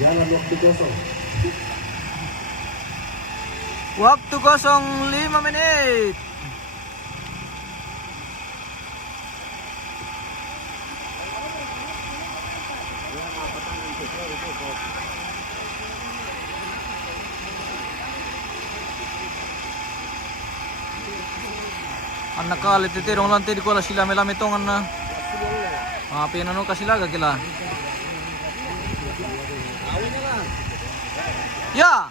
Jalan waktu kosong. Waktu kosong 5 menit. Anak kalit titirong lantai di kola sila melami tongan na. Mga pinano ka sila gagila. Ya.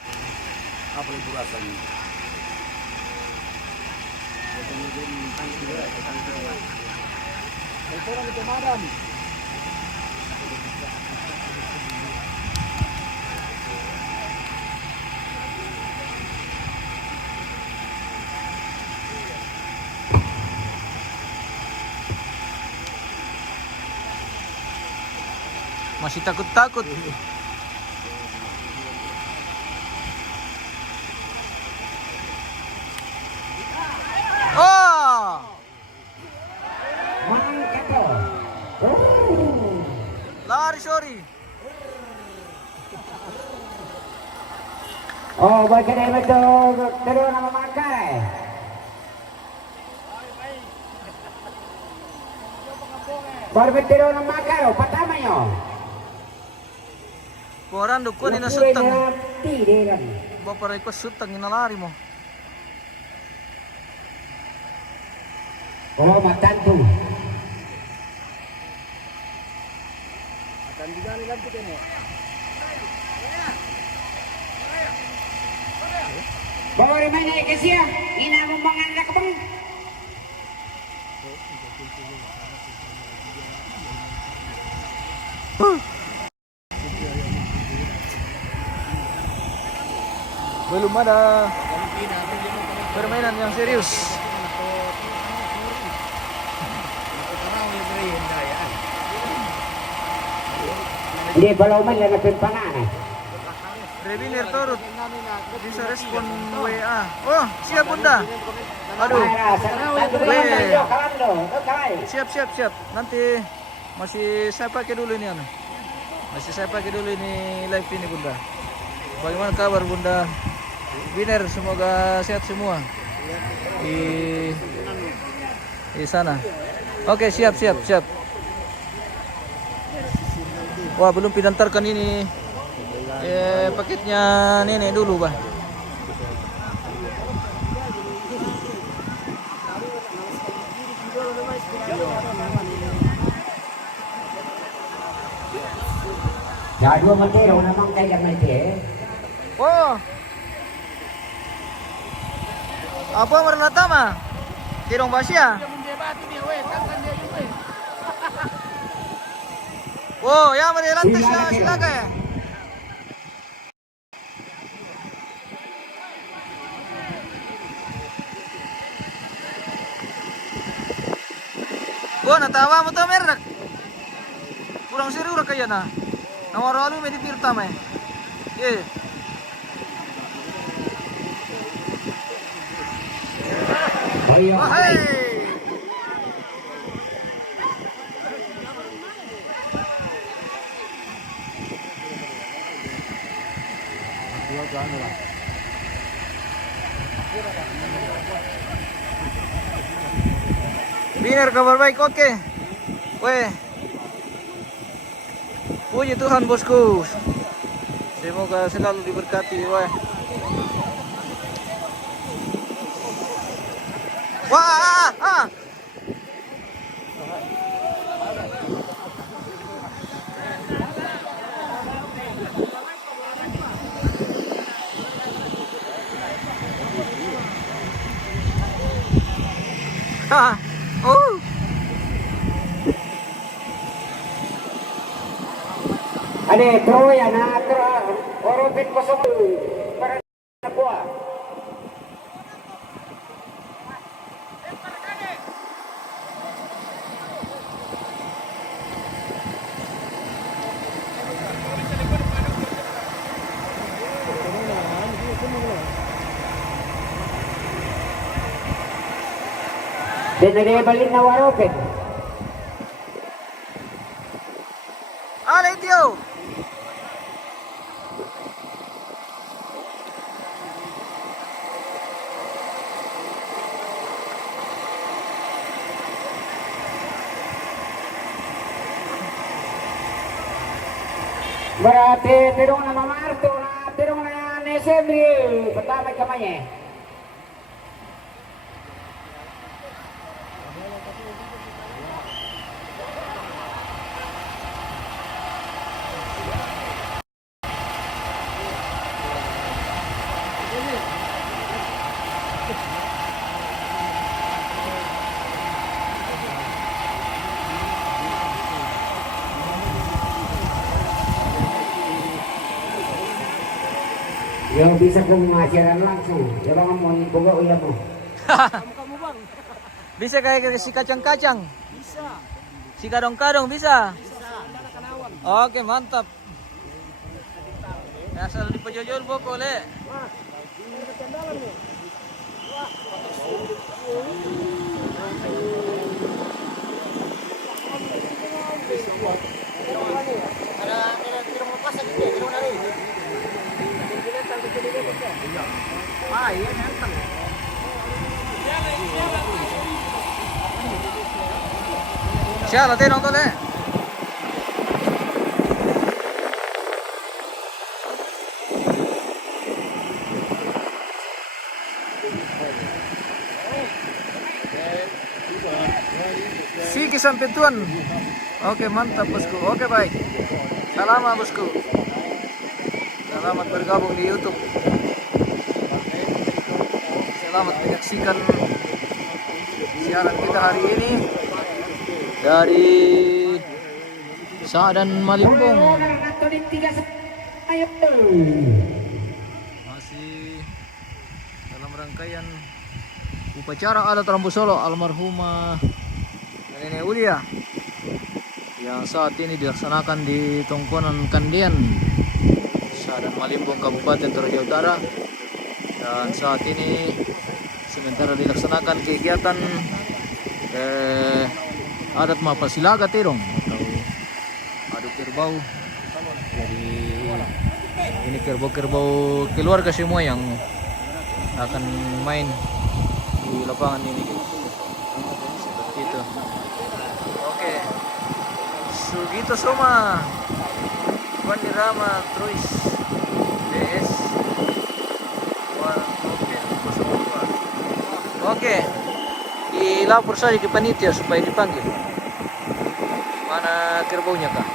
Apa yang burasan? Orang itu madam. Masih takut-takut. Oh! Lari sorry. Oh, bagi dia betul terus nama makai. Baru betul nama makai, pertama yo. Orang dukun ina sutang. Bapak ikut sutang ina lari mo. Oh, matantu. Akan juga nih ganti kene. Bawa main naik ke siya. Ina membangan na kabang. Belum ada permainan yang serius. Hindi, balaw man lang napimpanan eh. Rebiner turut bisa respon WA. Oh, siap bunda. Aduh. Siap. Nanti masih saya pakai dulu ini anu. Masih saya pakai dulu ini live ini bunda. Bagaimana kabar bunda? Biner, semoga sehat semua di sana. Oke, siap. Wah, belum pinantarkan ini paketnya nenek dulu, Bah. Ya, dua menteri memang kayak menteri. Oh. Apa merenata mah? Tirong Basia. Oh, ya merelantas silaga ya. Oh, natawa mo to merak. Kurang seru ra kaya na. Nawaralu may ditirta may. Eh. Ayo. Oh, hey. Biner, kabar baik, oke. Weh. Puji Tuhan bosku. Semoga selalu diberkati, weh. Wah, oh. Ade, Troya na orobin ko sa para na buah. Then nag-ebalin na warupin. Berarti tirong na mamarto na tirong na nesebri. Pertama kamanya. Yang bisa kong siaran langsung. Ya bang mau buka uya mo. Bisa kayak si kacang-kacang. Bisa. Si kadong-kadong bisa. Oke, mantap. Asal dipejojol pokok le. Siya, lati nonton le. Sige sampai tuan. Oke, mantap bosku. Oke, baik. Selamat bosku. Selamat bergabung di YouTube. Selamat menyaksikan siaran kita hari ini dari Sa'dan Malimpong. Masih dalam rangkaian upacara adat Rambu Solo almarhumah Nenek Ulia yang saat ini dilaksanakan di Tongkonan Kandian, Sa'dan Malimpong, Kabupaten Toraja Utara. Dan saat ini sementara dilaksanakan kegiatan adat Mapasilaga Terong atau adu kerbau. Jadi ini kerbau-kerbau keluarga semua yang akan main di lapangan ini. Seperti itu. Oke. Sugito Soma, Wani Rama, Truis, DS, Oke, dilapor saja ke panitia supaya dipanggil. Mana kerbaunya kah?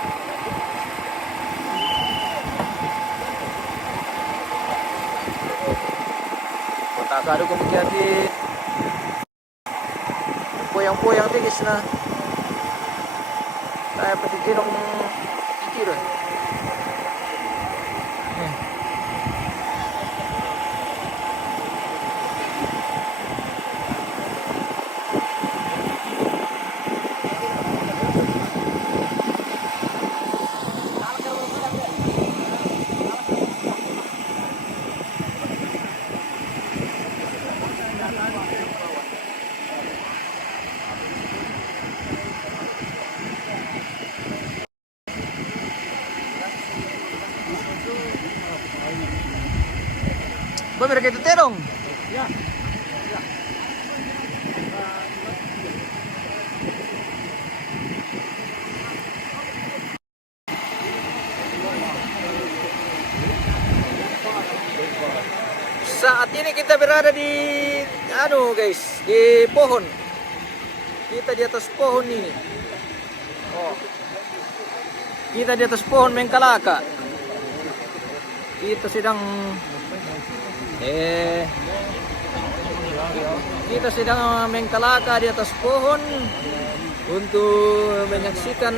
Kota kado kemudian di poyang-poyang tinggi na. Saya pati ginong ikir. Ba, kayo terong? Ya. Saat ini kita berada di guys, di pohon. Kita di atas pohon ini. Oh. Kita di atas pohon Mengkalaka. Kita sedang mengkalaka di atas pohon untuk menyaksikan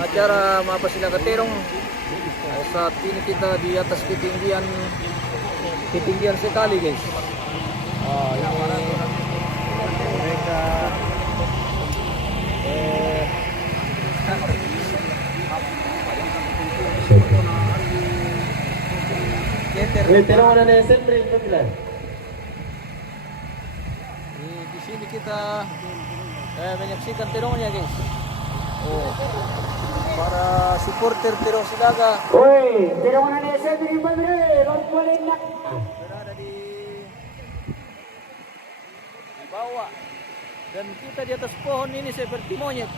acara Mapasilaga Terong. Saat ini kita di atas ketinggian sekali guys. Ini mereka Terong na nesebri betul. Di sini kita menyaksikan terongnya guys. Oh, para supporter Terong Silaga. Oi, tirong na nesebri betul. Lord boleh nak. Berada di bawah dan kita di atas pohon ini seperti monyet.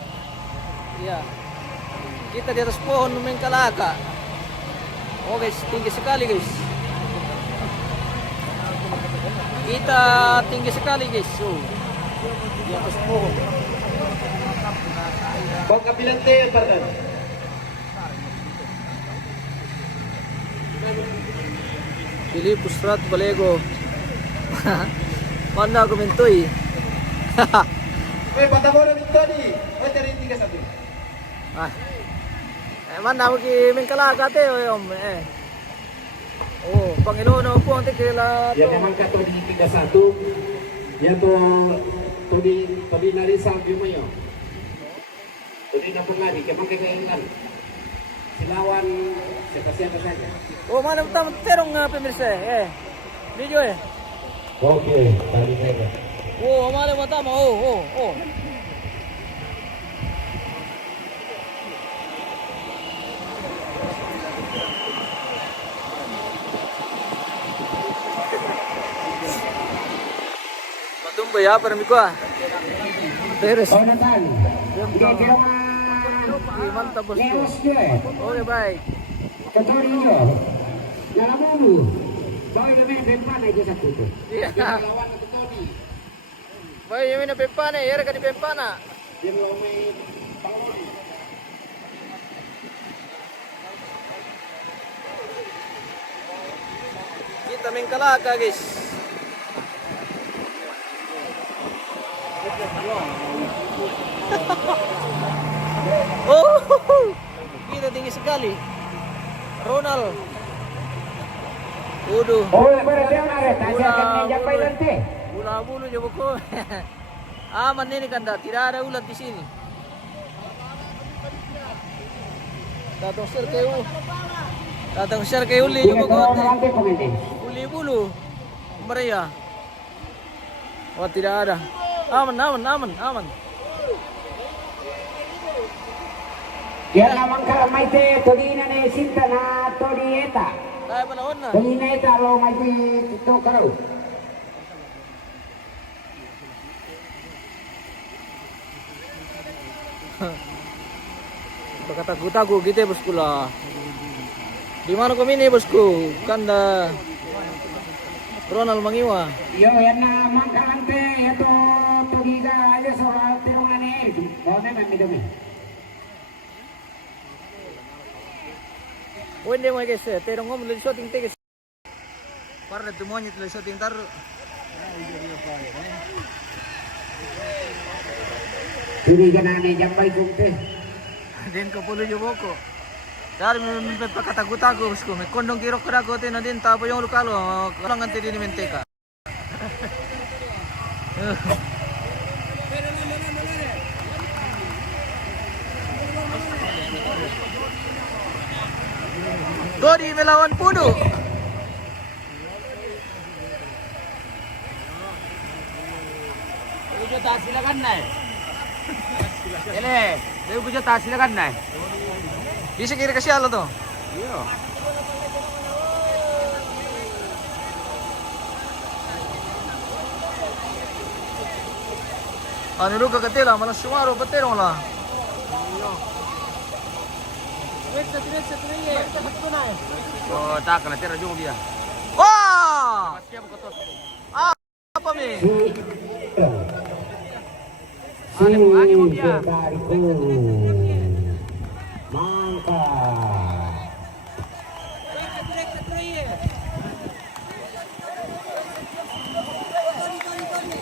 Iya. Kita di atas pohon main kalaka. Oh guys, tinggi sekali guys. Kita tinggi sekali guys. So, di atas pohon. Pagkabilante, partner. Filipus Rat Balego. Mana komentoy? Patawaran ito di. O, tarinti ka sabi. Ah. Mana mo ki min kalaka te om Oh, Panginoon po ang tikila Ya naman ka to di 31. Ya to di na rin sabi mo yun. To di na po lagi, kaya magkakaingan. Silawan, siapa saja. Oh, mana tam terong pemirsa video Oke, tadi saya. Oh, mana mo tama. Oh. Matumba ya para mi ko. Teres. Oh, Nathan. Kira-kira Mantap bosku. Leos juga ya? Oke, baik. Ketorinya. Dalam dulu. Bawa namin Pempana itu satu tuh. Iya. Lawan ke Todi. Baik, yung na Pempana, yara ka di Pempana. Yang lomay Pangoli. Kita main kalaka, guys. Oh, kita tinggi sekali. Ronald. Uduh. Oh, berarti yang ada. Tanya akan meja nanti. Bulu aja buku. Aman ini kanda, tidak ada ulat di sini. Datang share ke uli Tidak buku. tahu nanti komentar. Uli bulu. Maria. Oh, tidak ada. Aman. Yan naman ka maite Todi na ni Sinta na Todi eta. Kaya panahon na. Todi na eta lo maite ito karo. Pagkatago-tago gitu ya bosku lah. Di mana kami ini bosku? Kanda Ronald Mangiwa. Yo yan na mangkalante ito Todi ka ayo sa tirungan ni. Bawa na dumi. Oh hindi mo guys, terong ngom lili shooting te guys. Para na tumonyit lili shooting tar. Todi ka na ni jambay kumte. Din ko pulo yung boko. Dari may pagkatago-tago bosku. May kondong kirok kada ko na din tapo yung lokalo. Kurang anti din menteka. Todi melawan Pudu. Silakan naik. Ele, dewi puja silakan naik. Bisa kira kasi ala to. Iya. Ano ro kakatela malas sumaro patero la. Oh, tak kena tera juga dia. Wah! Siap kotor. Apa mi? Mangka.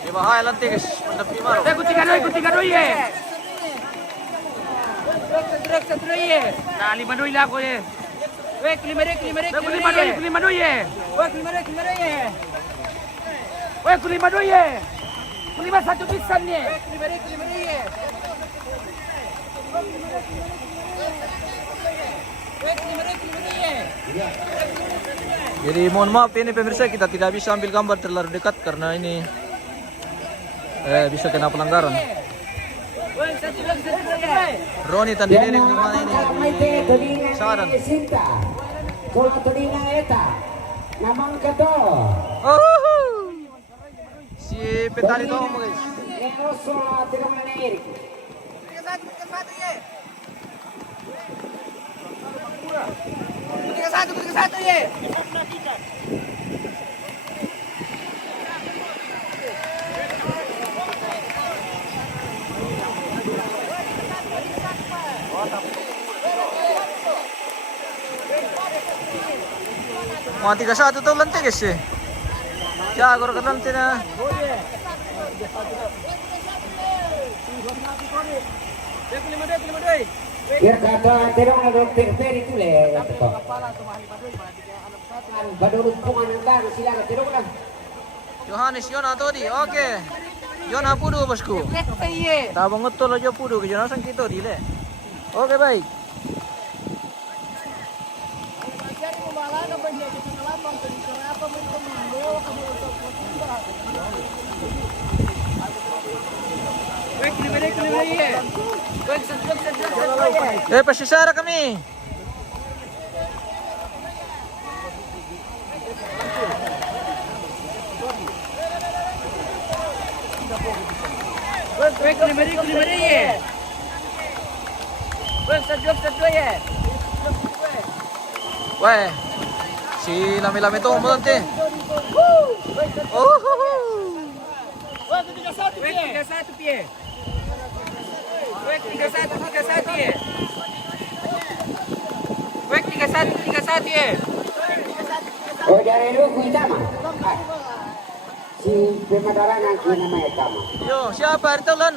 Di bahaya lantai guys, mantap maro. Ikuti ka doy eh. Nah, 5 doy lah ako eh. Wek, 5 doy eh. Wek, 5 doy eh. 5 satu pisan ni. Jadi mohon maaf ini pemirsa kita tidak bisa ambil gambar terlalu dekat karena ini bisa kena pelanggaran. Roni tadi ini di mana ini? Saran. Kalau tadi na eta, namang kato. Oh, si petani itu guys. Eroso tirong na Eric. Satu ye. Mga 3-1 to lanti guys eh. Jago ka lanti na. Ya kata terong na peri tu le to. Badurut kumanan dan sila na terong na. Johannes Yona todi. Oke. Yona pudu bosku. Tabang ngotol aja pudu ke Jonas sang kita di le. Oke baik. Pasisara kami. Weh, si lami-lami itu ngomong nanti. Oh dari lu kuitama. Si pemadarangan kini namanya tama. Yo, siapa itu lan?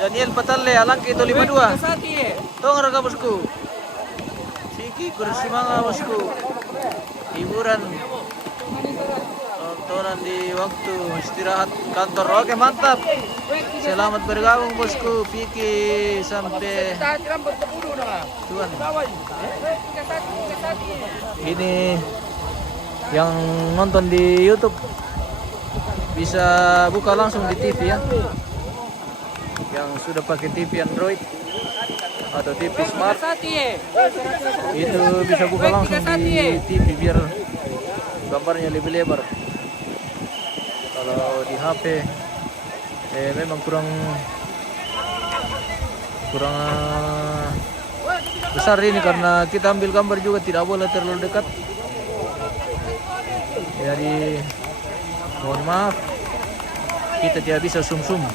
Daniel Patalle, Alangki itu 52. Tong harga bosku. Siki kursi manga bosku. Hiburan. Tontonan di waktu istirahat kantor. Oke mantap. Selamat bergabung bosku. Piki sampai Tuan. Ini yang nonton di YouTube bisa buka langsung di TV ya. Yang sudah pakai TV Android atau TV Smart itu bisa buka langsung di TV biar gambarnya lebih lebar. Kalau di HP memang kurang besar ini karena kita ambil gambar juga tidak boleh terlalu dekat. Jadi mohon maaf kita tidak bisa zoom.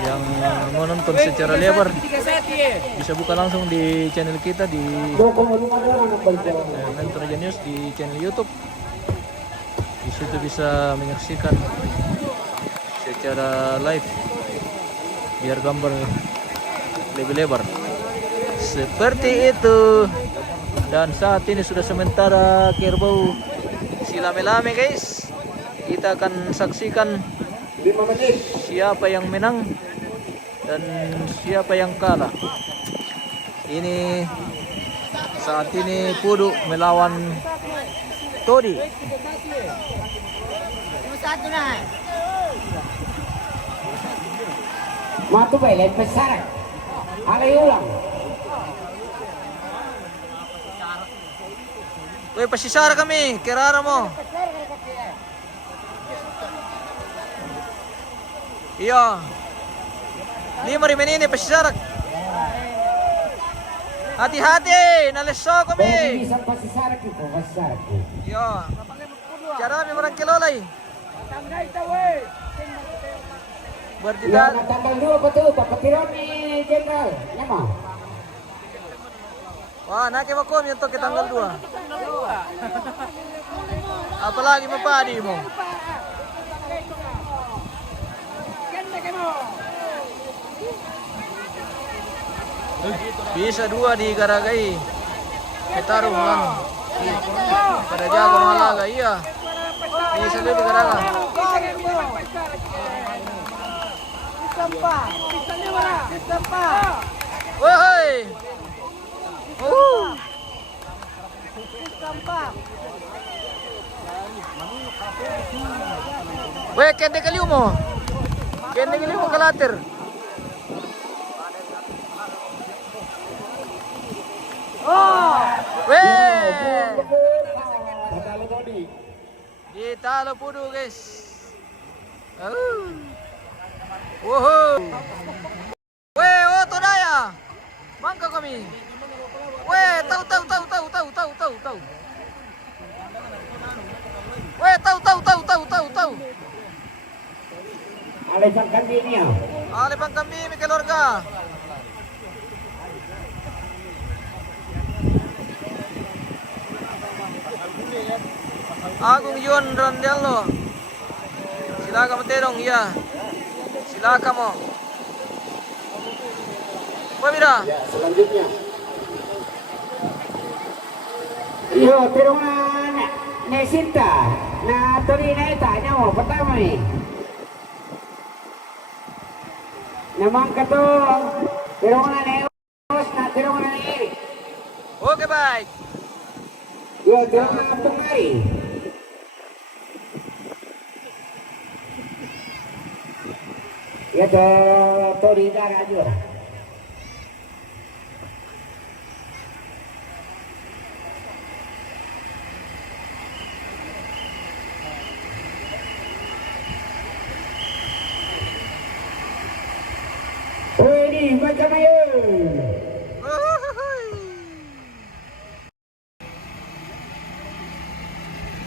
Yang mau nonton secara lebar bisa buka langsung di channel kita di Mentor Aja News di channel YouTube. Di situ bisa menyaksikan secara live biar gambar lebih lebar. Seperti itu. Dan saat ini sudah sementara kerbau si lame-lame guys. Kita akan saksikan 5 menit. siapa yang menang dan siapa yang kalah. Ini saat ini Pudu melawan Todi. Matu belen besar. Alay ulang. Weh pasisara kami, kirara mo. Iya. 5 menit pasisara. Hati-hati, naleso kami. Bisa pasisar kita, pasisar. Iya. Cara kami orang kilolay. Berarti Ya, tanggal 2 betul, papatiron ni General. Nama. wah, nake makom yung to tanggal 2. Apalagi mapadi mo. Bisa 2 di Garagai. Ketarung lang. Pada jago malaga, iya. Bisa 2 di Garagai. Woi. Weh, kende kaliu mo. Kende kaliu mo kalater. Weh. Ditalo pudo guys. Wow. Weh, Oto Daya. Mangka kami. Weh, tahu. Weh, tahu. Alisan kami ini ya. Alipang kami Mikel Orga. Agung Yuan Randello. Silakan Terong ya. Silakan mo. Pamira. Ya, selanjutnya. Iyo, terungan Nesinta. Nah, tadi Neta nyawa pertama nih. Namang kato terungan Neos, nah terungan Erik. Oke baik. Yo, terungan Pengari. Ya, Tori darah juga. Ready, baca mayo.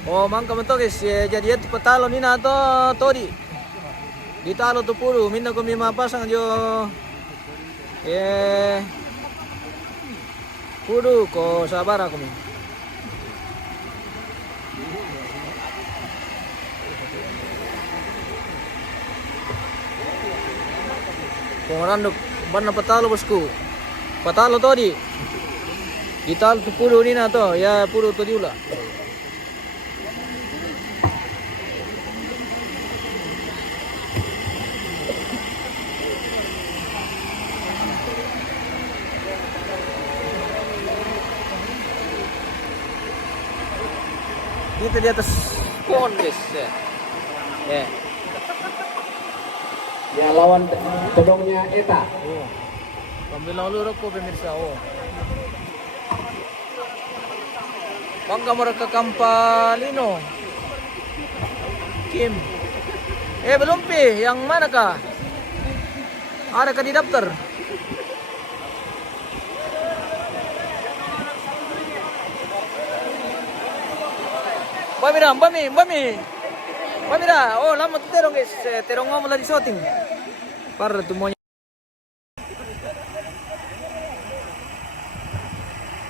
Oh, mangka mentok guys. Jadi itu petalo ni na to Tori. Ditalo tu puro. Minna kami mapasang jo. Puro ko sabara kami. Kung randok ban na patalo bosku. Patalo Tori. Ditalo tu puro ni na to. Ya puro to diula. Dito di atas pohon guys. Ya. Ya, lawan todongnya Eta. Oh. Pambilang lurok po pemirsa. Oh. Bangga mereka Kampalino. Kim. Belum pi. Yang mana kah? Ada kah di daftar? Bami. Pamira, oh lama tu terong guys. Terong ngomong lagi shooting. Par tu maunya.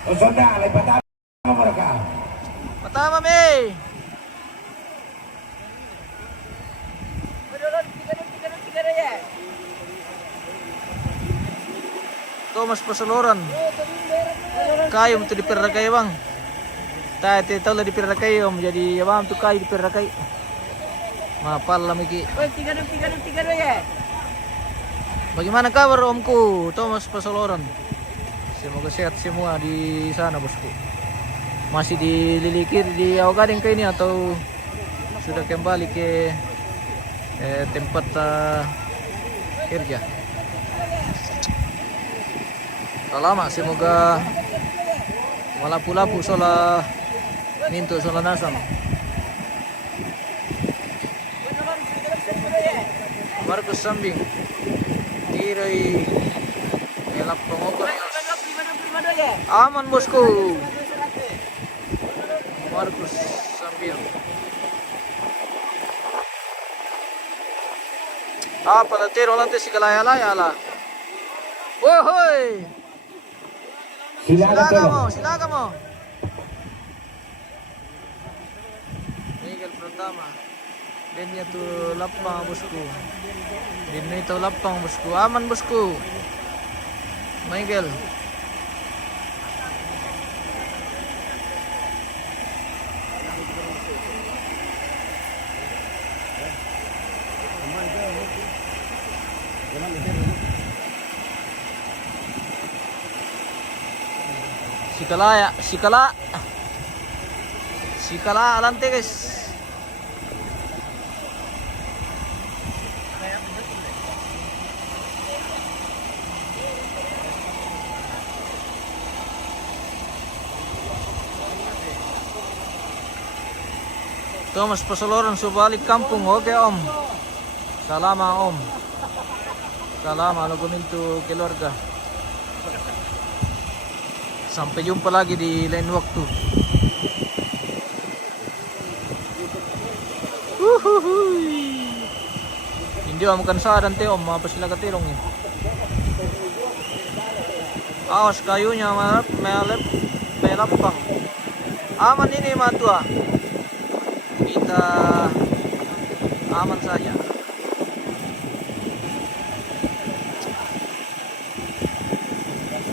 Osonda, lepatan mereka. Pertama me. Thomas Pasaloran. Kayo mo to di pera kayo bang. Tayo tahu lah di pera kayo jadi abang tu kayo di pera kayo. Mapal lah Miki. Tiga ya. Bagaimana kabar omku Thomas Pasaloran? Semoga sehat semua di sana bosku. Masih dililikir di Awagading kayak ini atau sudah kembali ke tempat kerja? Lama semoga malapu-lapu sola minto sola nasam. Marcus Sambing Tirai elap pengokor aman bosku. Marcus Sambing apa tatero nanti si kalaya-laya lah. Wohoi, silakan mo. Miguel pertama. Benya tu lapang bosku. Dino itu lapang bosku. Aman bosku. Miguel. Sikala alante guys. Thomas Pasaloran so balik kampung. Okay, Om. Salama, Om. Salama, lo kuminto keluarga. Sampai jumpa lagi di lain waktu. Hindi mo kan sadan te Om, apa sila katilong eh. Awas kayunya melapang. Aman ini matua. Kita aman saja.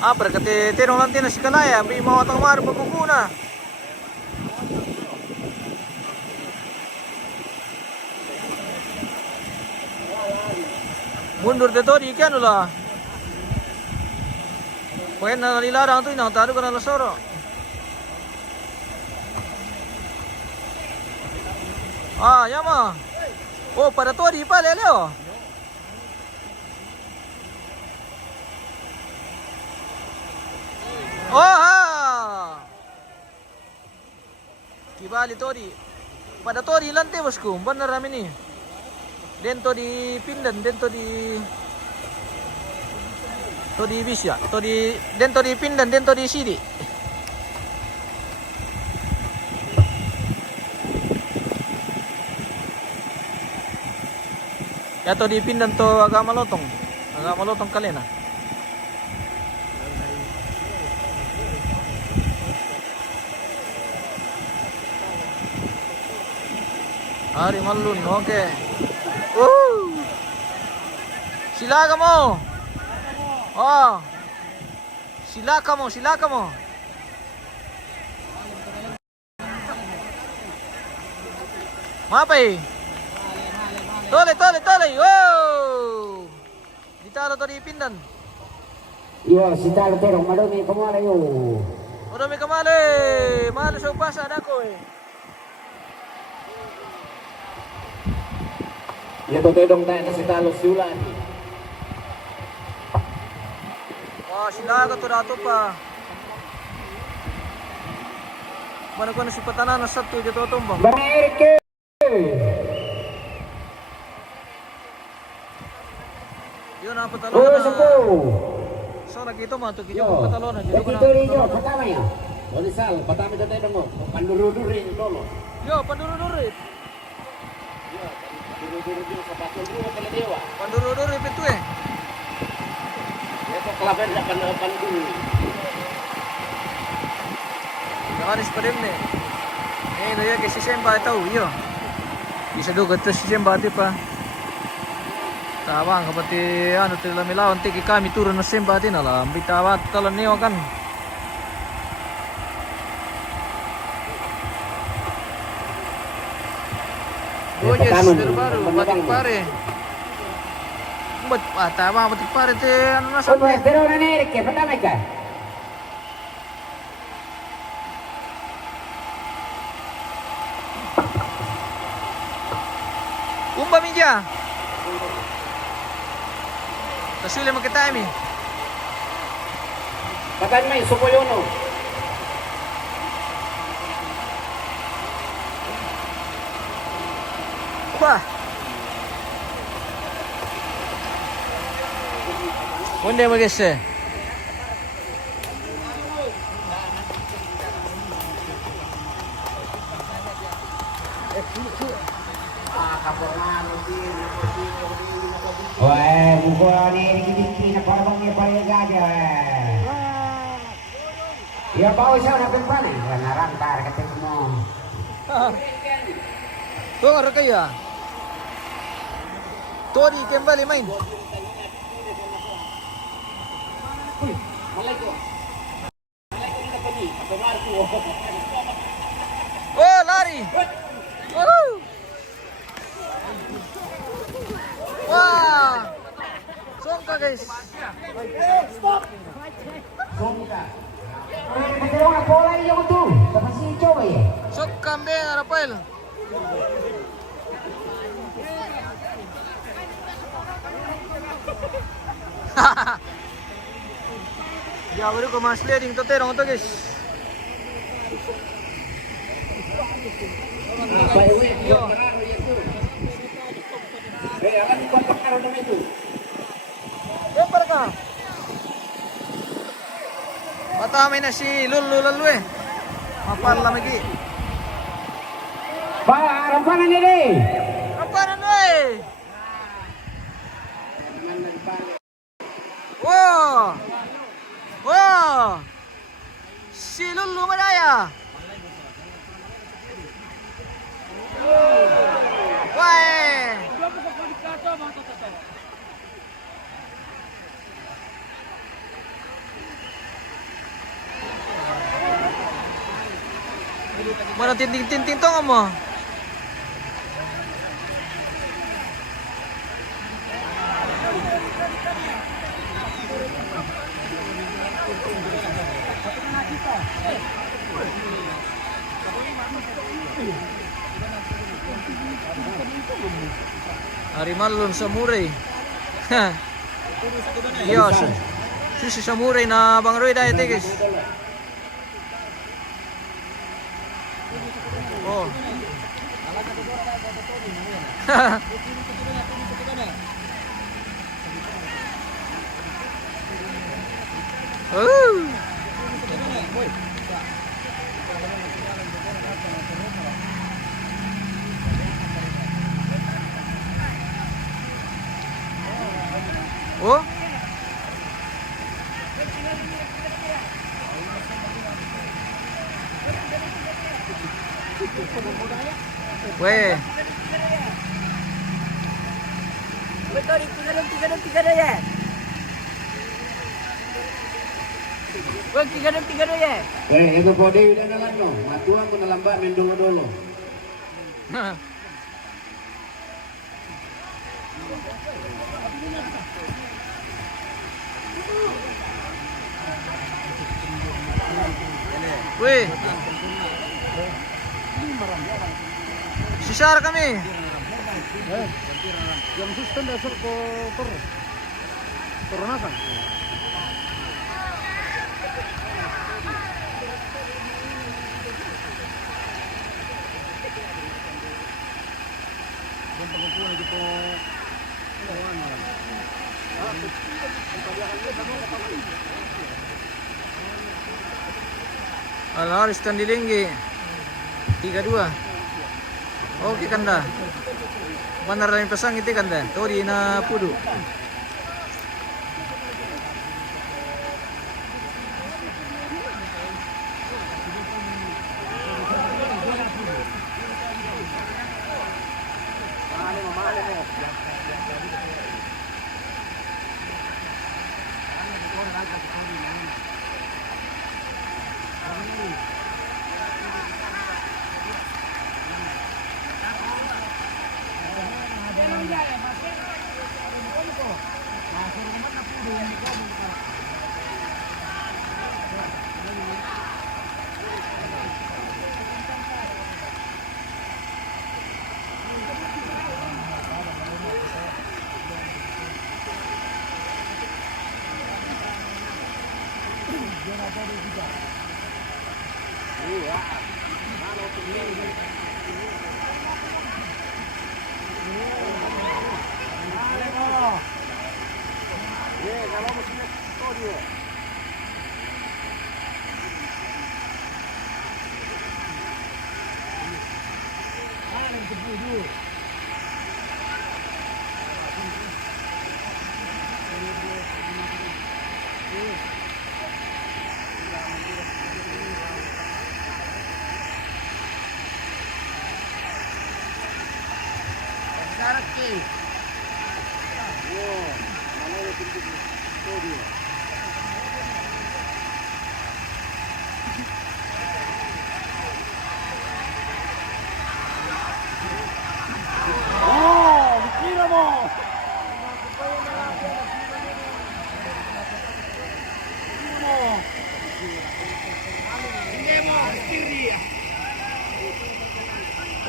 Berkati tinong lang tinas kalaya, may mawatang maro pagkukuna. Mundur dito, di ka nula. Pwede na nalilarang ito, inakatado ka na lasoro. Yama. Oh, pada to, di pa, leleo. Kibali tori. Pada tori lante bosku, benar rame nih. Dento di Pindan, dento di Bisya, dento di Pindan, dento di Sidi. Ya to di Pindan to agak malotong kalena. Hari Malun, oke. Sila kamu. Oh. Sila kamu. Mapai. Tole. Wow. Ditalo to di Pindan. Yo, si talo terong madumi kamala yo. Madumi kamale. Malo sa upasa dako eh. Ya to tedong tayo na si talo siulan. Wah, sila ka to dato pa. Mana ko na si patanan na sa tuyo to tumbang. Barke. Yun ang patalon na. Sapo. So nakita mo to kiyo Yo. patalon na. Dito rin yo, patama yo. Onisal, patama to tayo mo. Panduruduri dolo. Yo, panduruduri. Duro sa patol duro pala dewa. Panduruduri pitu eh. Ito klaben na panduru. Nakaris pa rin eh. Eh, no ya kasi Semba ito, iyo. Bisa dugat to si Semba di pa. Tawang kapati ano tila milawan tiki kami turun na Semba din ala. Bitawat talan niyo kan. Oh yes, pero baru batik pare. Tama batik pare te ano na sa. Pero na Enrique, patama ka. Umba minja. Kasuli magka-time eh. Patan may supoyono. Wah. Onde magese? Wah, bukan ini dikit na parang may paligaga. Ya bawa siya na pempan eh, narantar ketemu mo. Tuh ada kaya. Tori kembali main. Oh lari. Wah. Songka guys. Stop. Songka. Pero nga bola iyo ko tu. Dapat si Joey eh. Sok kambing Rafael. Ya baru ko mas leading to terong to guys. Apa iwi buat pengaruh itu? Akan buat pengaruh nama itu. Lempar ka. Matami na si Lulu lalu eh. Mapal lagi. Pak, rampangan ini. Apa nanu eh? Wow. Wow. Si Lulu madaya. Wah. Mana tinting-tinting to mo? Arimalon Samurai. Yes. Si Samurai na Bang Roy dahil guys. Oh. Oh. Weh. Betul, tiga dua ya. Wah, tiga dua ya. Itu pode udah nalan no. Matuan ko nalamba mendong dolo. Weh. Sisar kami. Yang susten dasar ko turunakan. Alaris Kandilinggi 3-2. Oke kanda. Benar lain pasang itu kanda. Tori na pudu.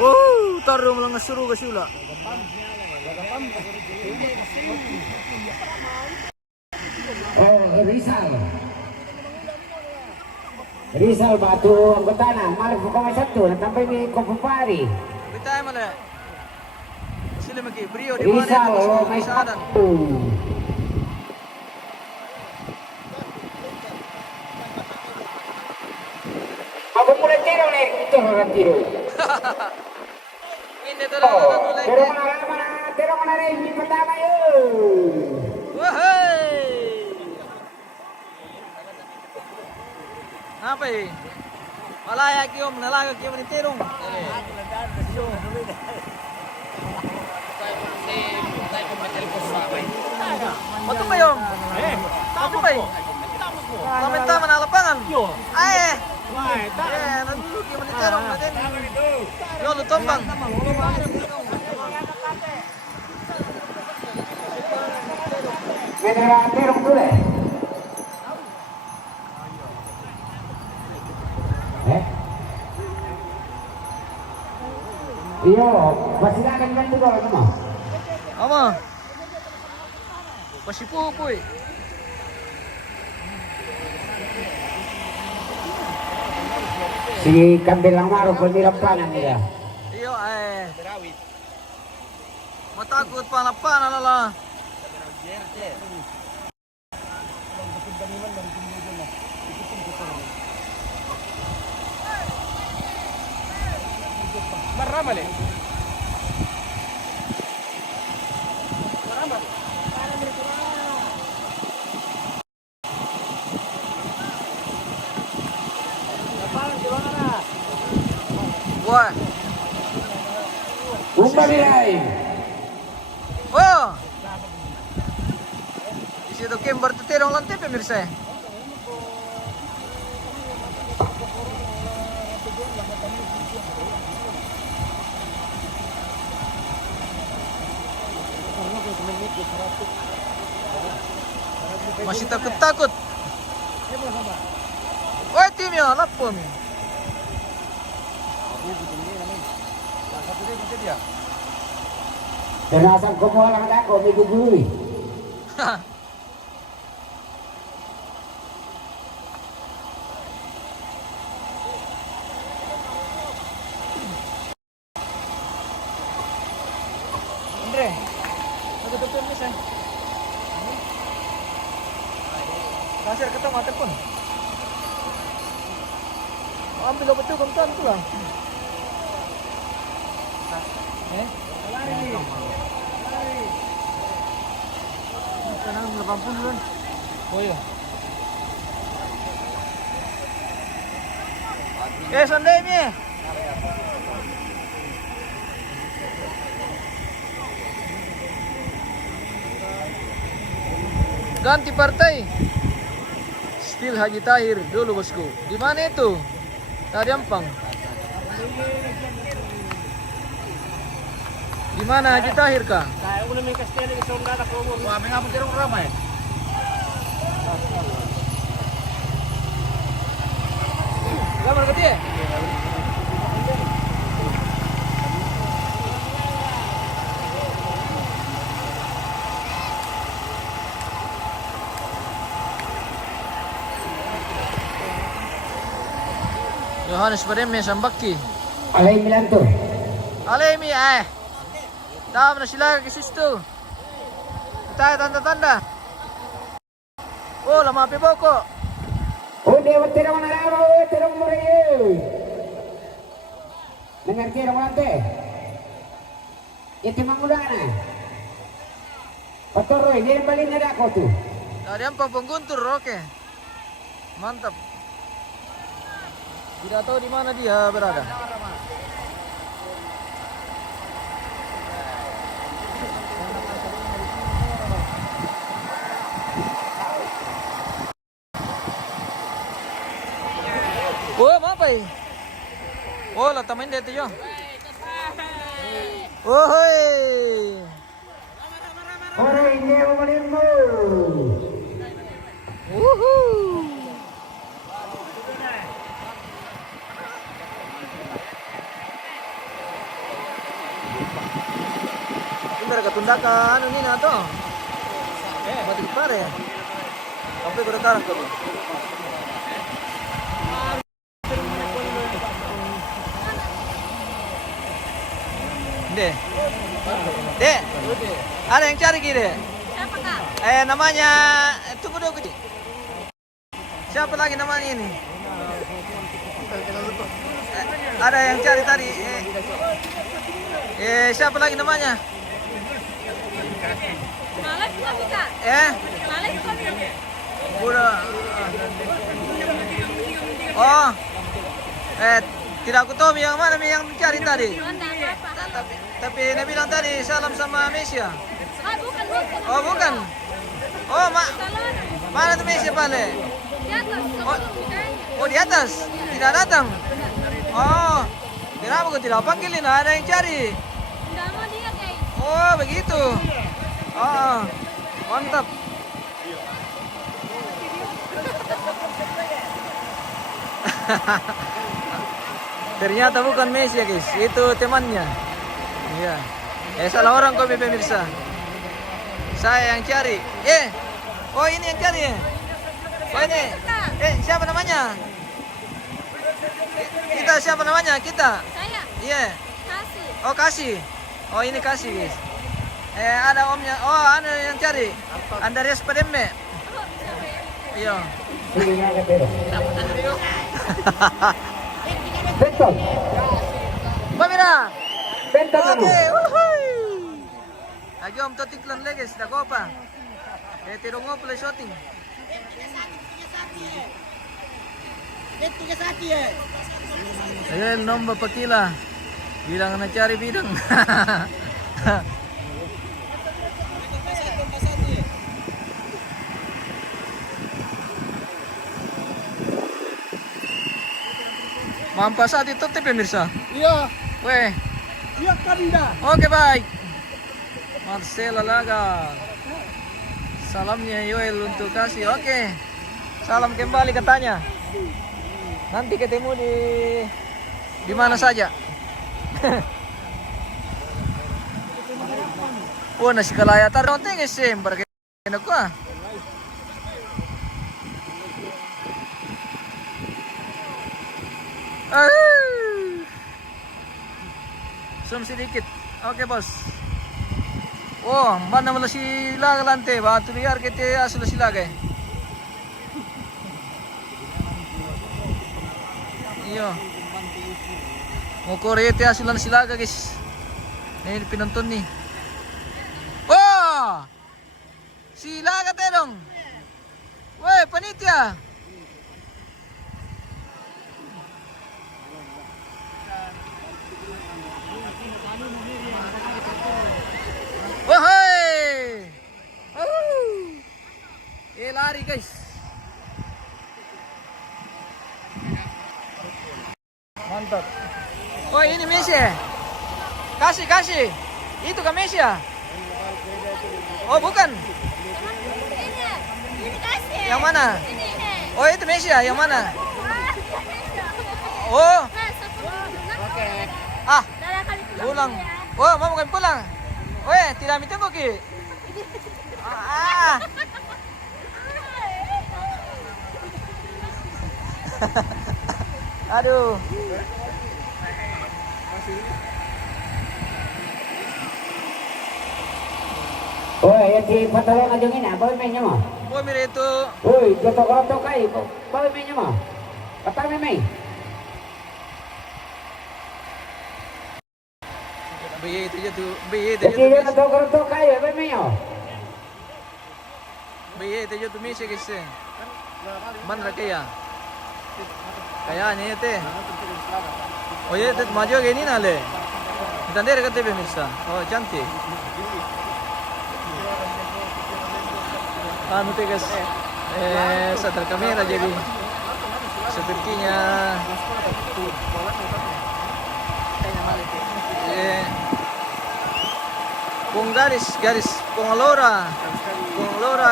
Oh, taruh lang nasuruh ke sila. Oh, Rizal. Rizal Batu anggota na, malam buka satu, sampai di Kopupari. Bitay mo na. Sila mag-ibrio, di ba Rizal, na may isadan. satu. Ako pula tiro na ito na tiro. Hindi to lang na Tiro mo na rin, hindi patama yun. Wahey! Apa eh? Malaya kiyom, nalaga kiyom ni Tirong. Matu ba yun? Matu ba yun? Tama na lapangan. Ay eh! Nandulog kiyom ni Tirong natin. Yun, lutombang. May naratirong dulu eh. Iyo, masih akan kan dulu lagi mah. Ama. Pasipupoy. Si Kambil Langmaro pun dilampanan nila. Iyo ay. Matakot pa na pa nalala. Marramale. Wah. Kembali lagi. Oh. Di situ Kimber Tirong lantai pemirsa. Masih takut-takut. Woi timnya, lapo mi. Dan asal kau lang ako, may guguri. Andre, nagtutupin mo siya. Kasir ka tong atin pun. Ambil obat tu, kamtan tu lah. Eh? Sekarang 80 kan? Oh iya. Sunday mi. Ganti partai. Still Haji Tahir dulu bosku. Di mana itu? Tadi Ampang. Di mana Haji Tahir kah? Kaya ko na may kastelo sa undang ako mo. Mami nga mo tirong ramay. Gambar ke dia? Yohanes Pareme Sambaki. Alay Milanto. Alemi Tama na sila kay sisto. Tayo tanda-tanda. Oh, lamapi boko. Oh, dewa tirong na lama, tirong mo rin. Nangarkira mo ante. Ito mangula na. Patoroy, hindi rin balin na ako to. Tadi Ampang pengguntur, oke. Mantap. Tidak tahu di mana dia berada. Oh, apa ini? Oh, lah temen dia tu yo. Oh, hei. Ore, hindi mo balin mo. Woohoo. Bener ketunda ka ano ni na to? Mati pare. Sampai ko karang ko. deh. Dek, ada yang cari gini. Siapa kak? Namanya, tunggu dulu kecil. Siapa lagi namanya ini? Ada yang cari tadi. Siapa lagi namanya? Malay kami kak. Malay kami. Udah. Oh. Tidak aku tahu yang mana yang cari tadi. Tapi dia bilang tadi salam sama Mesia. Bukan. Oh, bukan. Oh, mana tuh Mesia Pale? Di atas. Oh, di atas. Tidak datang. Oh. Kenapa kau tidak panggilin? Ada yang cari. Tidak mau dia guys. Oh, begitu. Oh, mantap. Ternyata bukan Messi ya guys, itu temannya. Iya. Salah orang kau pemirsa. Saya yang cari. Oh ini yang cari. Oh ini. Siapa namanya? Kita siapa namanya? Kita. Saya. Iya. Kasih. Oh Kasih. Oh ini Kasih guys. Ada omnya. Oh ada yang cari. Andreas Pademme. Iya. Benton. Pamira. Benton ano? Okay. Uhuy. Agam to tiklan leges da copa. Tirong mo play shooting. Ayan, nomba pakila. Bilang na cari bidang. Mampasat itu pemirsa. Iya. Weh. Iya Kanda. Oke baik. Marcela Laga. Salamnya Yoel untuk Kasih. Oke. Salam kembali katanya. Nanti ketemu di mana saja. Oh nasi kalaya taruh tinggi sih. Berkenak gua. Zoom sedikit. Oke bos. Oh, mana malah sila lantai. Batu liar kita asal sila ke. Iyo. Mau korete asulan sila guys. Ini penonton nih. Oh, sila ka terong. Weh, panitia. Wahai, lari guys. Mantap. Oh ini Messi. Kasih. Itu kan Messi ya? Oh bukan. Ini kasih. Yang mana? Ini. Oh itu Messi ya? Yang mana? Oh. Ah. Pulang. Oh mau kami pulang. Weh, tidak minta kok ki. Aduh. Oi, yang di pantalon aja ini, bawa mainnya mah. Oh mira itu. Oi, jatuh kerotok kai, bawa mainnya mah. Kata main. BY itu jatuh. Jadi dia jatuh kerotok kai, bawa mainnya. BY itu jatuh Messi guys. Mana kaya? Kayaknya itu. Oh ya itu maju gini nale. Kita ndere kate pemirsa. Oh cantik. Anu tuh guys. Setel kamera jadi sepertinya. Kung garis pengelora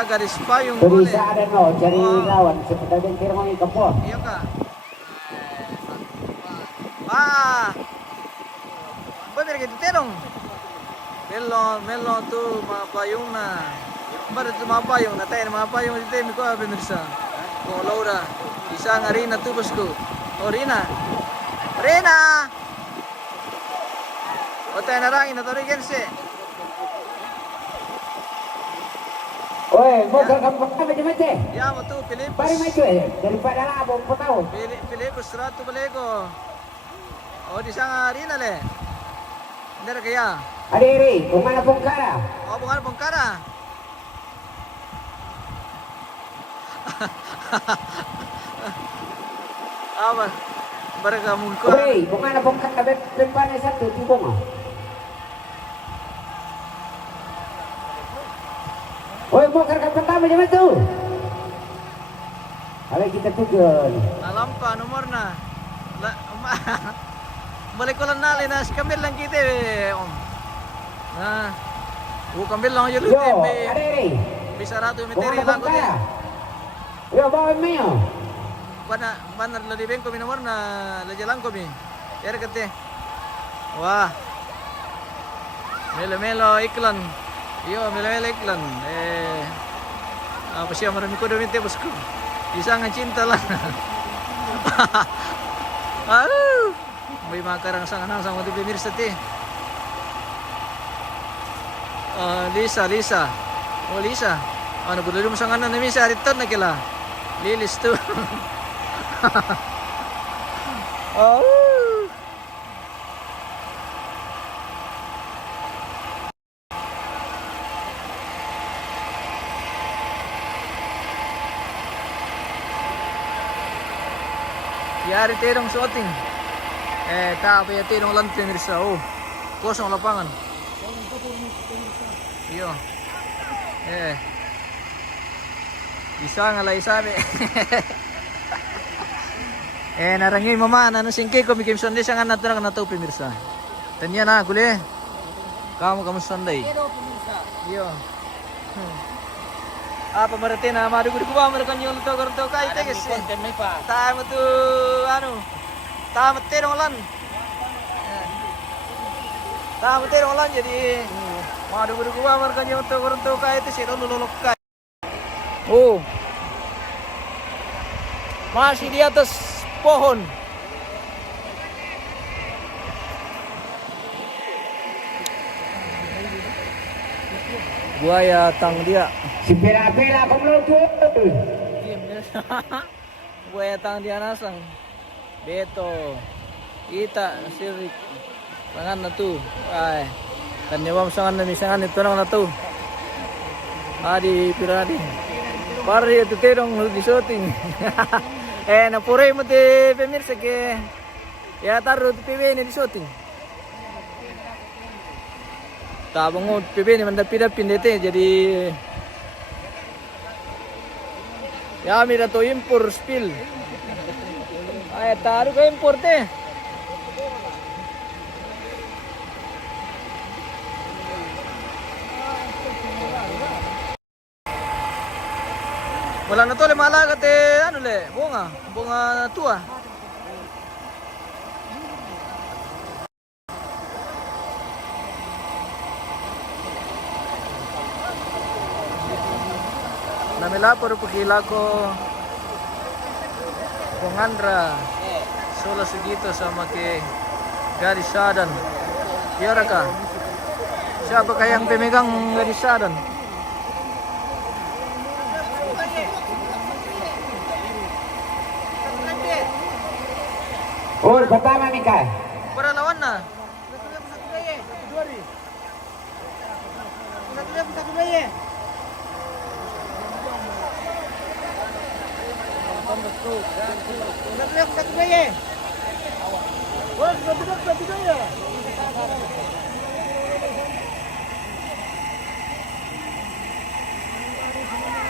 garis payung boleh. Bisa ada no, cari lawan seperti yang kira mau ikapor. Iya kak. Bener gitu terong. Melon tuh mapayung na. Baru tuh mapayung na tayo mapayung itu mi ko pemirsa. Pengelora bisa ngarina tuh bosku. Oh Rina. Patay na rangin na Torigense. Oi, mau ke kampung apa macam? Ya mo tu Pilipos. Bari macam daripada labong patao. Pilipos Ratu Balego. Oh di sana rin ale. Hindi kaya. Adiri, kumana pong kara? Oh bunga Bongkara. Apa? Mereka mungkin. Oi, kumana pong kara bepana satu tibong. Oi, mau ke kampung apa macam tu? Ayo kita tujuan. Alam pa nomor na. Balik ko lang nali na si Kamil lang kita eh. Nah, Kamil lang yun Yo, eh. adiri. Bisa ratu Kumana materi pong lang ko kara? din. Yo, bawa mayo. Mana ladi beng ko nomor na ladi lang ko mi. Yer kate. Wah. Melo iklan. Yo, melo iklan. Apa siya marami ko damit bosku. Isa nga cinta lang. May makarang sang mo di pemirsa ti. Lisa. Oh Lisa. Ano gulo mo sang anan nami sa return na kila. Lilis to. Oh. Yari terong shooting. Tapi ya terong lantai mirsa. Oh, kosong lapangan. Iyo. Isa nga la isabi. Narangin mama na singke ko mikim Sunday sa nga nato na nato pimirsa. Tanya na kule. Kamu Sunday. Iyo. Apa mereka na madu ko ba mereka nyol to garto kay teges. Tama tu tama terong lan. Tama terong lan jadi madu ko ba mereka nyol to garto kay te siro lululok kay. Oh. Masih di atas pohon. Buaya tang dia. Si pera-pera kau melutut. Buaya tang dia nasang. Beto. Ita sirik. Tangan na tu. Ay. Kanyawam sangan na misangan ito nang na tu. Adi piradi. Pari ito terong di shooting. Napuray mo ti pemirsa ke. Ya taruh ti piwi ni di shooting. Tabang mo pipi ni mandapin dete jadi ya mira to impor spill ay taruh ko importe wala na to le malagat ano le bunga tua. Namela por pagila ko Pongandra solo sugito sama ke Garisadan. Yara ka. Siapa kayang pemegang Garisadan? Oh, pertama nih kak. Para lawan na.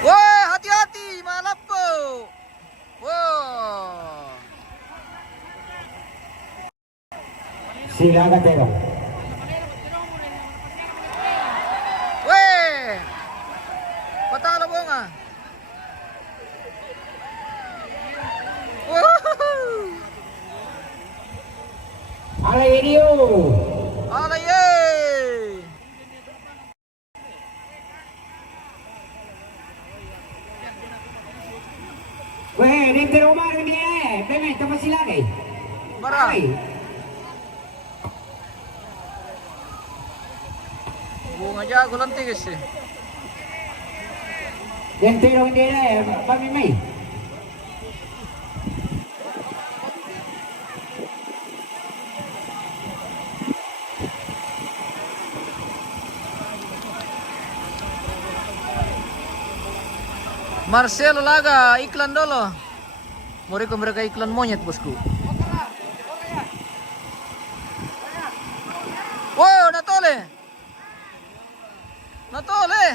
Wah, hati-hati, malap po. Wow. Sila ka terong. Weh. Patalo bunga. Woohoo. Alay video. Alaye. Weh, di rumah dia. Pemen, tama sila kay. Bara. Ay. Bunga jago lang tigis eh. Yang tirong dia kami mai. Marcelo Laga, iklan dulu. Mereka iklan monyet bosku. Wow, natole. Natole,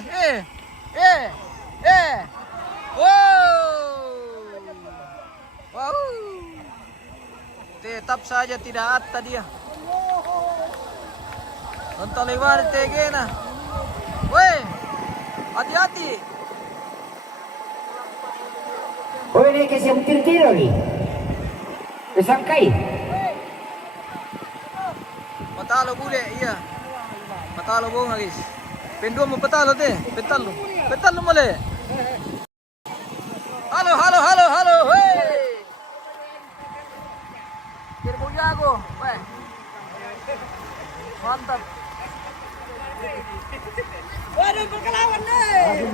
wow. Tetap saja tidak atta dia. Nonton lewat tegena. Weh, hati-hati. Oh ini kasi ang tiro ni. Isangkay. Matalo bule, iya. Matalo bunga guys. Pendua mo patalo te, petalo. Petalo mole. Halo, hey. Kirbo jago, weh. Mantap. Waduh, berkelawan nih.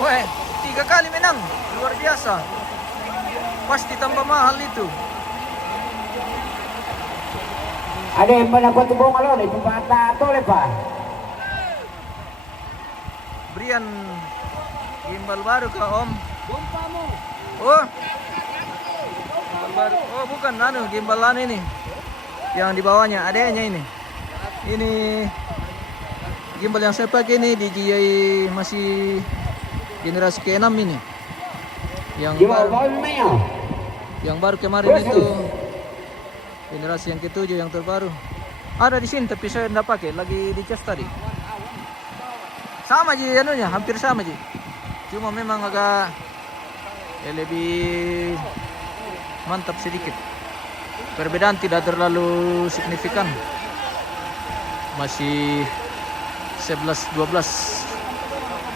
Weh, 3 kali menang, luar biasa. Pasti tambah mahal itu. Ada yang menakut tubong alo ni pembata tole pa. Brian gimbal baru ke Om. Oh. Gimbal baru. Oh, bukan gimbal ini. Yang di bawahnya adanya ini. Ini gimbal yang saya pakai ini DJI masih generasi ke-6 ini. Yang baru kemarin itu generasi yang ke-7 yang terbaru. Ada di sini tapi saya tidak pakai, lagi dicas tadi. Sama aja anunya, hampir sama aja. Cuma memang agak lebih mantap sedikit. Perbedaan tidak terlalu signifikan. Masih 11-12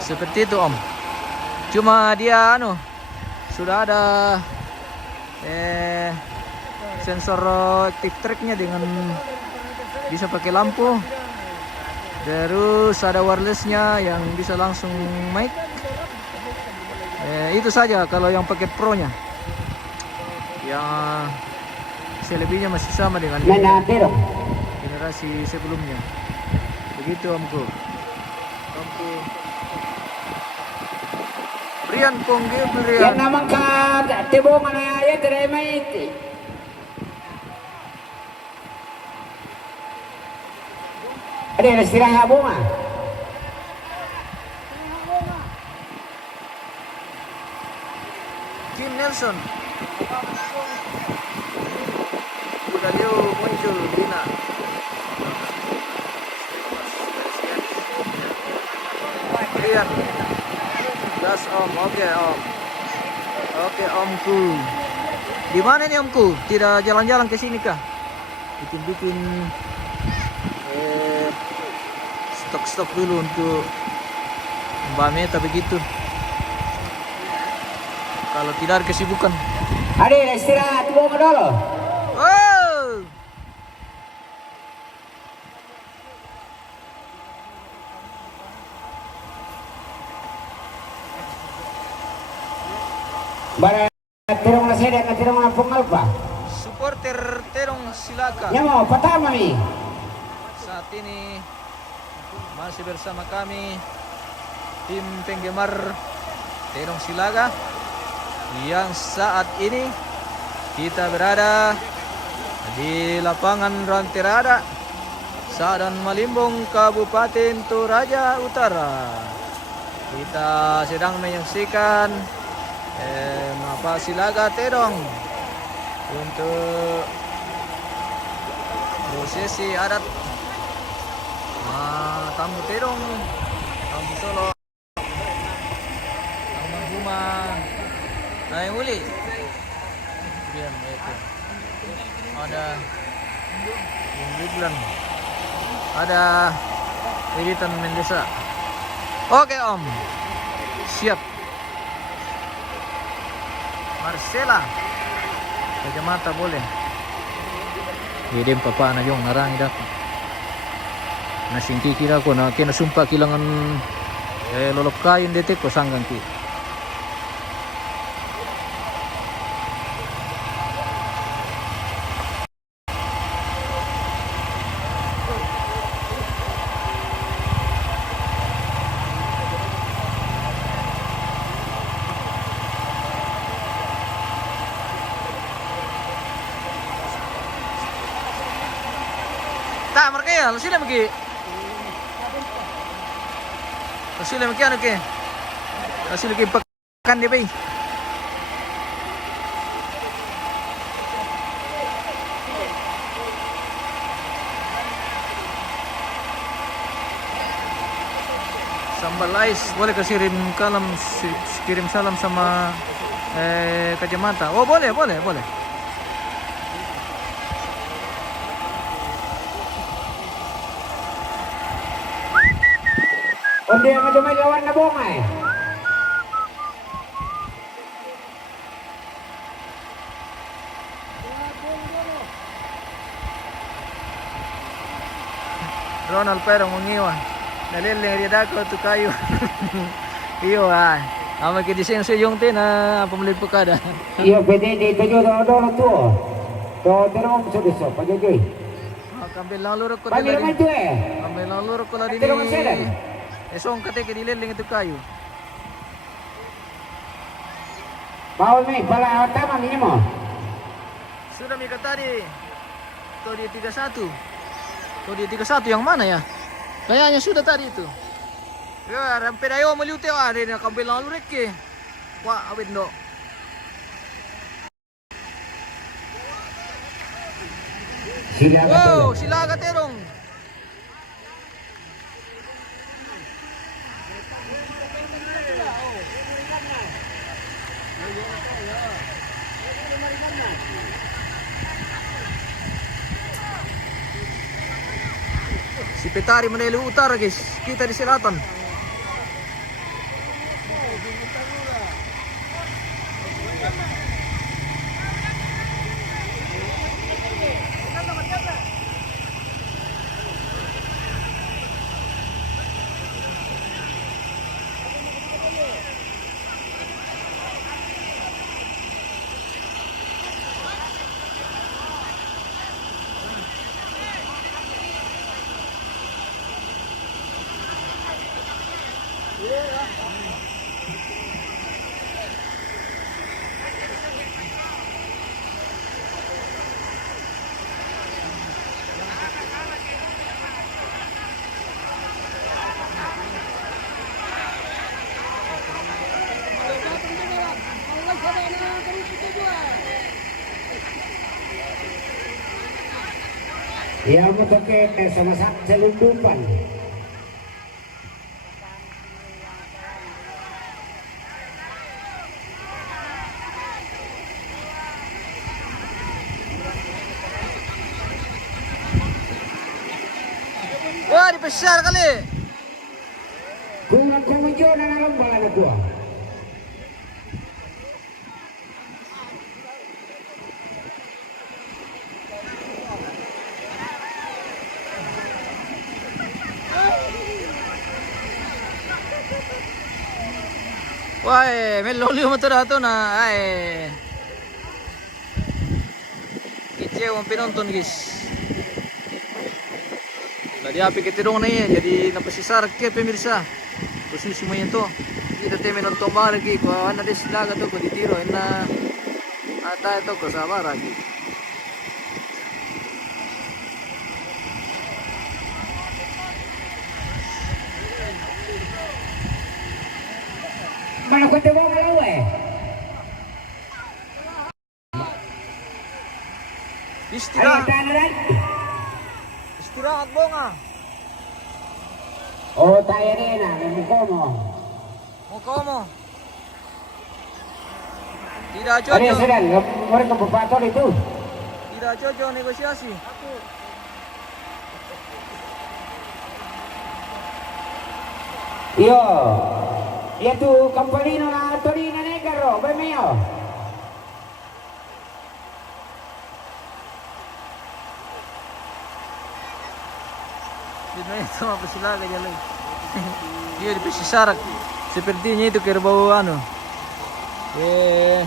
seperti itu Om. Cuma dia sudah ada sensor active tracknya dengan bisa pakai lampu. Terus ada wirelessnya yang bisa langsung mic. Itu saja kalau yang paket pro-nya. Yang selebihnya masih sama dengan generasi sebelumnya. Begitu Omku. Brian Pongge Brian. Yan naman ka tibong ya dire may. Ada yang istirahat bunga. Kim Nelson. Udah dia muncul Dina. Brian. Das Om, oke Om. Oke Omku. Di mana nih Omku? Tidak jalan-jalan ke sini kah? Bikin stok-stok dulu untuk Mbak Meta begitu. Kalau tidak ada kesibukan. Ada istirahat bunga dulu. Oh. Bara terong na seda na terong na pungal pa. Supporter Terong Silaga. Nyamo patama mi. Saat ini masih bersama kami tim penggemar Terong Silaga yang saat ini kita berada di lapangan Rantirada, Sadan Malimbung, Kabupaten Toraja Utara. Kita sedang menyaksikan Silaga Terong untuk prosesi adat tamu Terong, tamu Solo, tamu Huma, naik uli. Biar itu ada Biglan, ada Editan Mendesa. Oke Om, siap. Marcela Kacamata boleh. Hindi papa na yung narangi dako. Nasingki kira ko na kinasumpa kilangan lolop kayon detek ko sanggang ki. Tak markaya, sila magi. Sila magi ano ke? Sila magi pakan di bay. Sambal ice, boleh kasih kirim salam sama kacamata. Oh boleh. Undi ang may lawan na bongay. Ronald pero mengiwan. Naliling dia dako tu kayu. Iyo ah. Ama ke desain sejong te na pemilih pekada. Iyo pwede dito yung doon to. To terong sudiso pajojoy. Kambil lang lurok ko Pamilya man ito eh. Kambil lang lurok ko la dini. Terong sedan. Esong kate ke dililing itu kayu. Bawal may pala tama ninyo mo. Sudah mika tadi. Tuh dia 31. Tuh dia 31 yang mana ya? Kayaknya sudah tadi itu. Ya, hampir ayo meliute ada ni kambil lang lurek ke. Wah, awet no. Wow, silaga terong. Si Petari Manelu Utara guys, kita di selatan. Ya mo toke sama selundupan. Wah, dibesar kali. Kurang komenjo na alam bala na tua. Wah, melolio mo to na ay. Kicau ang pinonton guys. Tadi api kita dong nih, jadi napasisar ke pemirsa. Posisi mo yan to. Kita teme nonton lagi ko ana des laga to ko ditiro na ata to ko sama lagi. Mana ko tebo kalau eh. Istirahat. Ayo Istirahat bunga. Oh, tayo rin na, mukha mo. Mukha mo. Tidak Ano cocok. yung sinan? Murang ka papato dito. Tidak cocok negosiasi. Iyo. Itu Campolino na Torino Negro, ba mayo? Di na ito mapasila ka dyan. Iya di si Sarak. Sepertinya itu kerbau ano. Di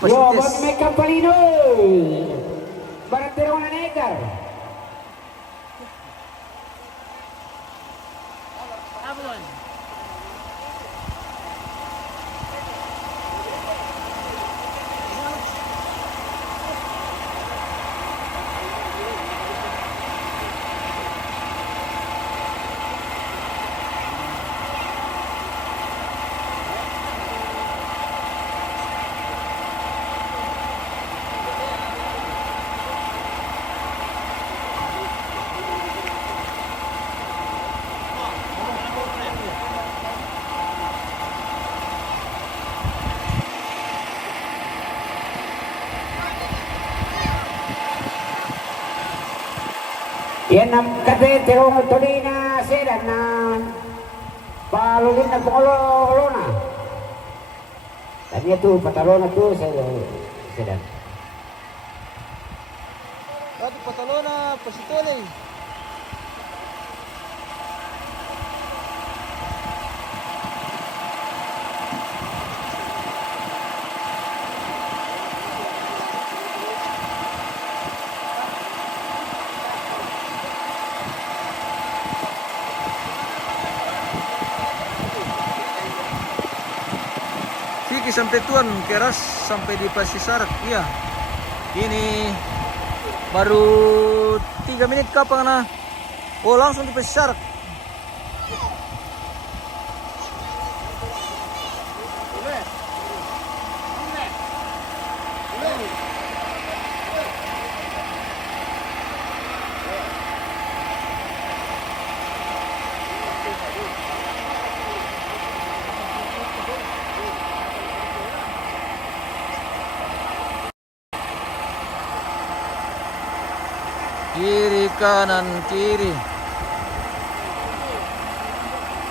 Yo, Pasites. bang may Campalino. Barang na negar. Yan ang kasi tirong tuloy na sedan na palulin na pangolo na. Tadi itu patalo na tu sedan. Dati Patalona, Pasitole. Siki sampai Tuan Keras sampai di Pasisarak. Iya. Ini baru 3 menit kapang na. Oh, langsung di Pasisarak. Kiri kanan kiri.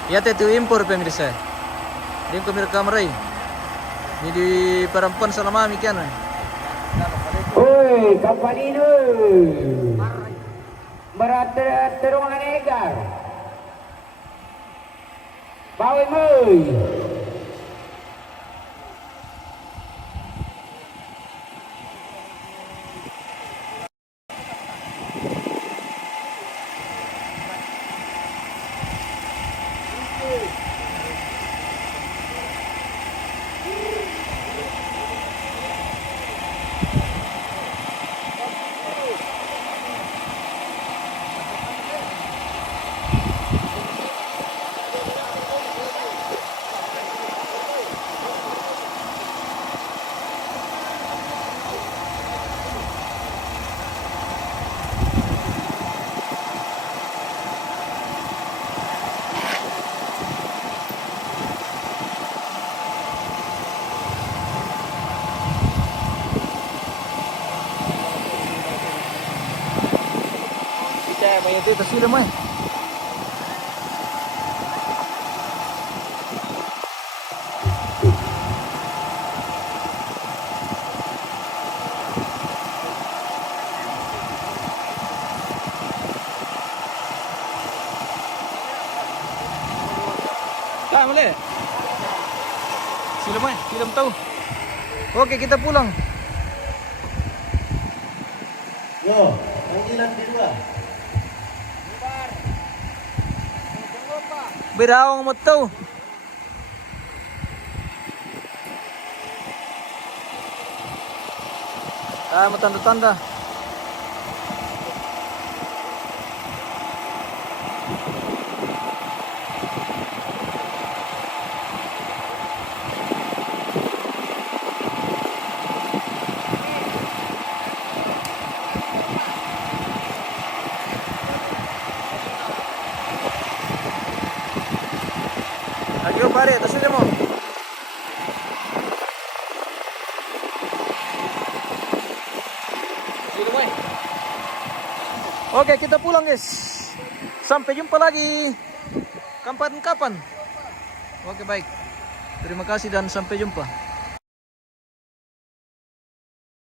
Ya itu impor pemirsa. Dia kamera kamera ini di Parampan selama mikian. Oi, Campalino. Berat terung na negar. Bawi mo. Banyak itu sila mo. Kaya muli. Sila mo, silam tahu. Oke, kita pulang. Yo, panggilan kedua. Berawang mo to. Matanda-tanda. Ayo pare, atas mo. Oke, kita pulang guys. Sampai jumpa lagi. Kapan-kapan. Oke, baik. Terima kasih dan sampai jumpa.